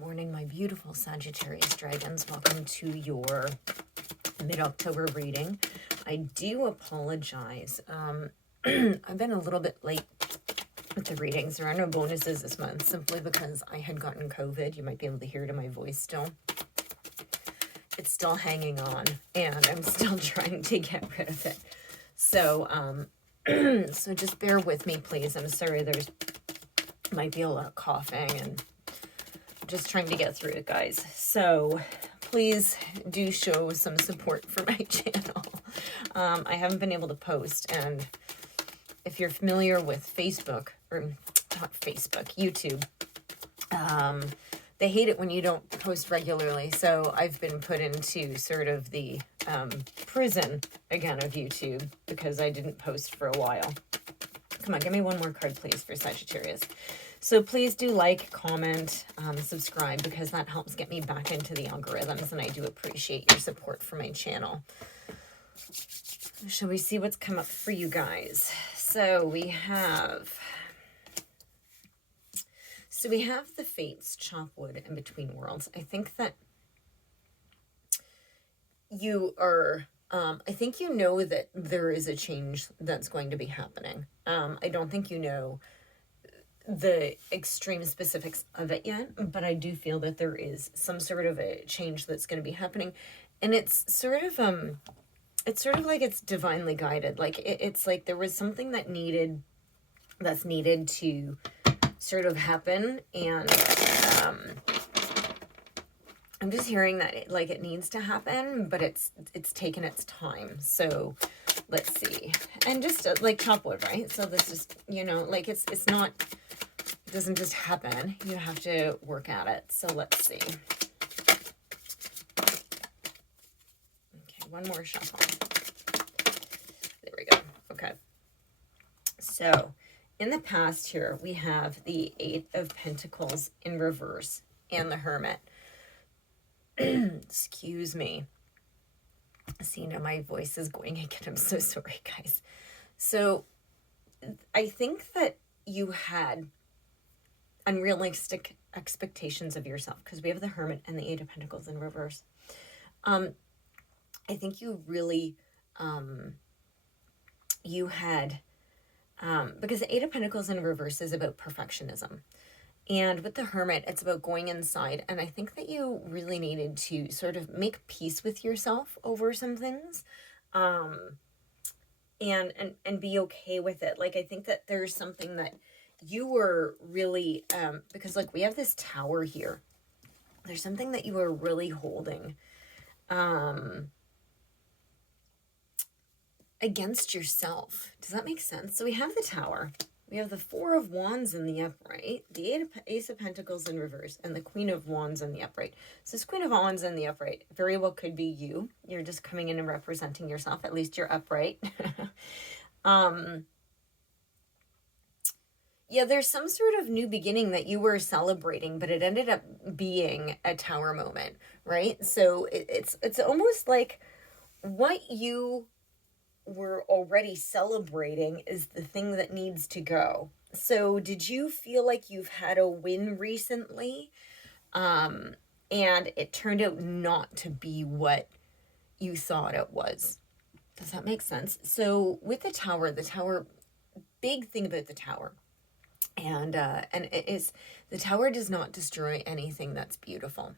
morning, my beautiful Sagittarius dragons. Welcome to your mid-October reading. I do apologize. I've been a little bit late with the readings. There are no bonuses this month simply because I had gotten COVID. You might be able to hear it in my voice still. It's still hanging on and I'm still trying to get rid of it. So, so just bear with me, please. I'm sorry there's might be a lot of coughing and just trying to get through it, guys. So please do show some support for my channel. I haven't been able to post, and if you're familiar with Facebook, or not Facebook, YouTube, they hate it when you don't post regularly. So I've been put into sort of the prison again of YouTube because I didn't post for a while. Come on, give me one more card, please, for Sagittarius. So please do like, comment, subscribe, because that helps get me back into the algorithms, and I do appreciate your support for my channel. Shall we see what's come up for you guys? So we have the Fates, chop wood, and between worlds. I think that you are... I think you know that there is a change that's going to be happening. I don't think you know the extreme specifics of it yet, but I do feel that there is some sort of a change that's going to be happening. And it's sort of like it's divinely guided. Like it's like there was something that's needed to sort of happen, and I'm just hearing that it needs to happen, but it's taken its time. So let's see. And just like chop wood, right? So this is, you know, like it's not, it doesn't just happen. You have to work at it. So let's see. Okay, one more shuffle. There we go. Okay. So in the past here, we have the Eight of Pentacles in reverse and the Hermit. Excuse me. See, now my voice is going again. I'm so sorry, guys. So I think that you had unrealistic expectations of yourself because we have the Hermit and the Eight of Pentacles in reverse. I think you really, you had, because the Eight of Pentacles in reverse is about perfectionism. And with the Hermit, it's about going inside. And I think that you really needed to sort of make peace with yourself over some things. And be okay with it. Like, I think that there's something that you were really, because like we have this Tower here. There's something that you were really holding against yourself. Does that make sense? So we have the Tower. We have the Four of Wands in the upright, the Ace of Pentacles in reverse, and the Queen of Wands in the upright. So this Queen of Wands in the upright very well could be you. You're just coming in and representing yourself. At least you're upright. Yeah, there's some sort of new beginning that you were celebrating, but it ended up being a Tower moment, right? So it's almost like what you were already celebrating is the thing that needs to go. So did you feel like you've had a win recently, and it turned out not to be what you thought it was? Does that make sense? So with the Tower, big thing about the Tower, and it is, the Tower does not destroy anything that's beautiful.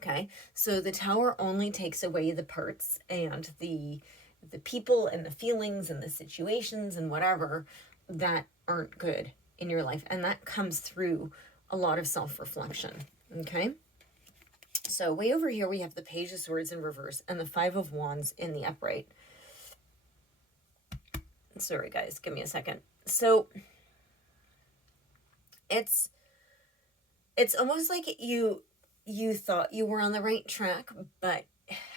Okay, so the Tower only takes away the parts and the people and the feelings and the situations and whatever that aren't good in your life. And that comes through a lot of self-reflection. Okay. So way over here, we have the Page of Swords in reverse and the Five of Wands in the upright. Sorry, guys, give me a second. So it's almost like you thought you were on the right track,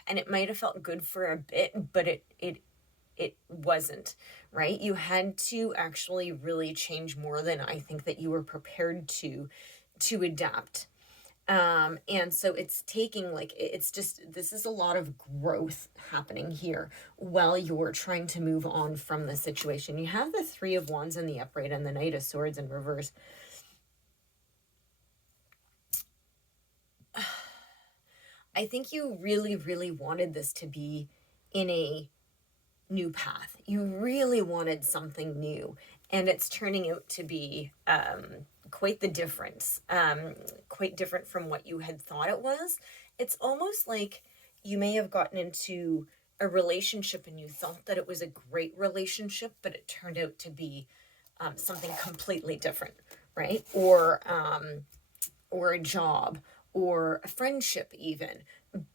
and it might have felt good for a bit, but it wasn't, right? You had to actually really change more than I think that you were prepared to adapt. And so it's taking, like, it's just, this is a lot of growth happening here while you're trying to move on from the situation. You have the Three of Wands in the upright and the Knight of Swords in reverse. I think you really, really wanted this to be in a new path. You really wanted something new, and it's turning out to be quite the difference, quite different from what you had thought it was. It's almost like you may have gotten into a relationship and you thought that it was a great relationship, but it turned out to be something completely different, right? Or a job, or a friendship even,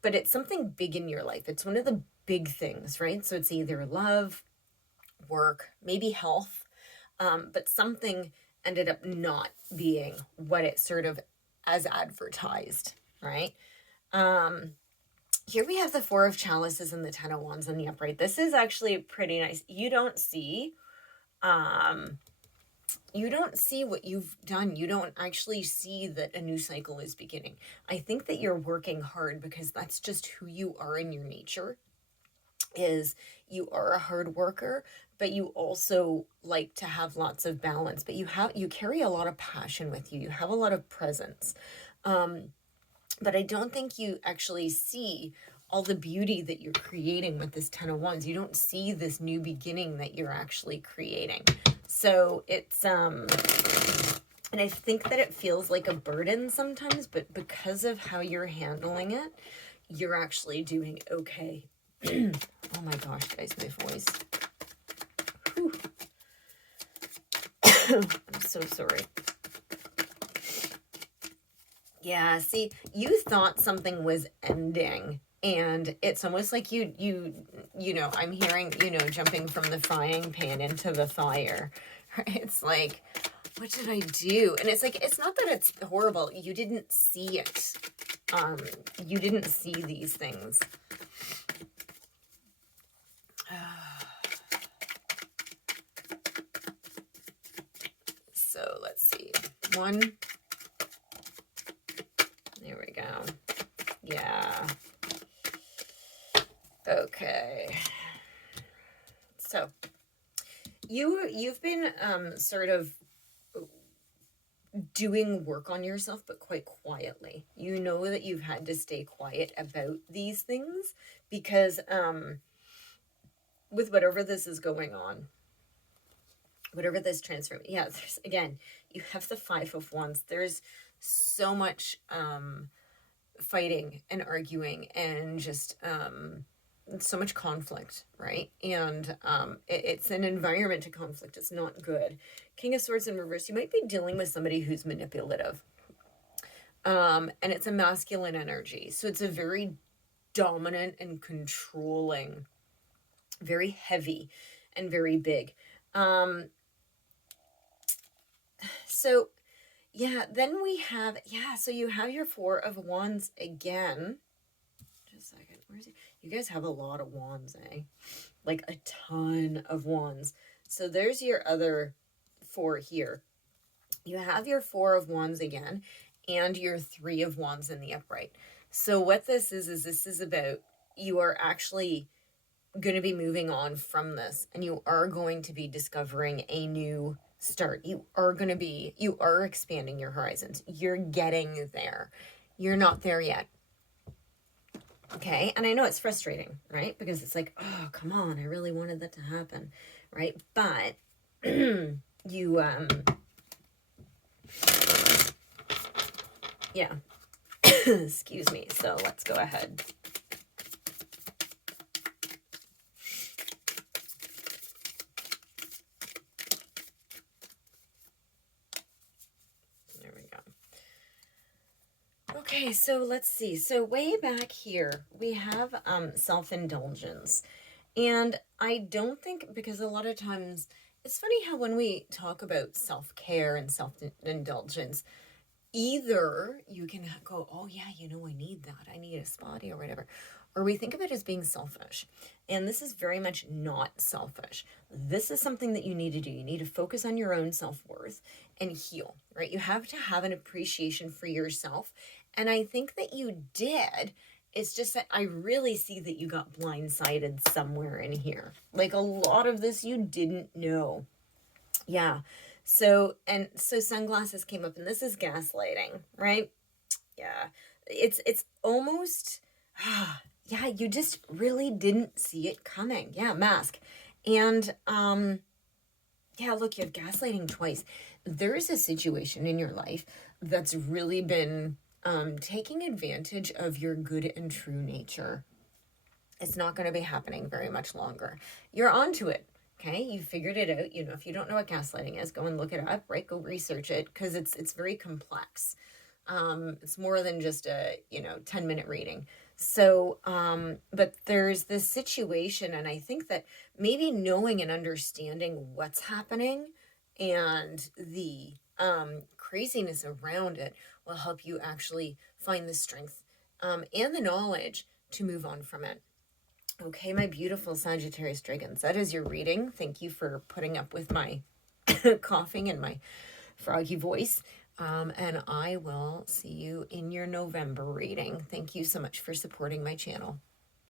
but it's something big in your life. It's one of the big things, right? So it's either love, work, maybe health, but something ended up not being what it sort of as advertised, right? Here we have the Four of Chalices and the Ten of Wands in the upright. This is actually pretty nice. You don't see what you've done. You don't actually see that a new cycle is beginning. I think that you're working hard because that's just who you are in your nature. Is you are a hard worker, but you also like to have lots of balance, but you carry a lot of passion with you. You have a lot of presence. But I don't think you actually see all the beauty that you're creating with this Ten of Wands. You don't see this new beginning that you're actually creating. So it's, and I think that it feels like a burden sometimes, but because of how you're handling it, you're actually doing okay. Oh my gosh, guys, my voice. Whew. I'm so sorry. Yeah, see, you thought something was ending, and it's almost like you know, I'm hearing, jumping from the frying pan into the fire. It's like, what did I do? And it's like, it's not that it's horrible. You didn't see it. You didn't see these things. So let's see. One. There we go. Yeah. Okay. So you've been sort of doing work on yourself, but quite quietly. You know that you've had to stay quiet about these things because with whatever this is going on, whatever this transform, there's, again, you have the Five of Wands. There's so much fighting and arguing and just so much conflict, right? And it's an environment to conflict. It's not good. King of Swords in reverse, you might be dealing with somebody who's manipulative. And it's a masculine energy. So it's a very dominant and controlling, very heavy and very big. So yeah, then we have, so you have your Four of Wands again. Just a second. Where's it? You guys have a lot of wands, eh? Like a ton of wands. So there's your other four here. You have your Four of Wands again and your Three of Wands in the upright. So what this is this is about, you are actually going to be moving on from this, and you are going to be discovering a new start. You are expanding your horizons. You're getting there. You're not there yet. Okay, and I know it's frustrating, right? Because it's like, oh, come on, I really wanted that to happen, right? But you, yeah, excuse me. So let's go ahead. There we go. Okay, so let's see. So way back here, we have self-indulgence. And I don't think, because a lot of times, it's funny how when we talk about self-care and self-indulgence, either you can go, oh yeah, I need that. I need a spa day or whatever. Or we think of it as being selfish. And this is very much not selfish. This is something that you need to do. You need to focus on your own self-worth and heal, right? You have to have an appreciation for yourself. And I think that you did. It's just that I really see that you got blindsided somewhere in here. Like a lot of this you didn't know. Yeah. So sunglasses came up, and this is gaslighting, right? Yeah. It's almost Yeah, you just really didn't see it coming. Yeah, mask. And yeah, look, you have gaslighting twice. There is a situation in your life that's really been taking advantage of your good and true nature. It's not going to be happening very much longer. You're onto it. Okay, you figured it out. You know, if you don't know what gaslighting is, go and look it up, right? Go research it, because it's very complex. It's more than just a 10-minute reading. So but there's this situation, and I think that maybe knowing and understanding what's happening and the craziness around it will help you actually find the strength and the knowledge to move on from it. Okay, my beautiful Sagittarius dragons, that is your reading. Thank you for putting up with my coughing and my froggy voice. And I will see you in your November reading. Thank you so much for supporting my channel.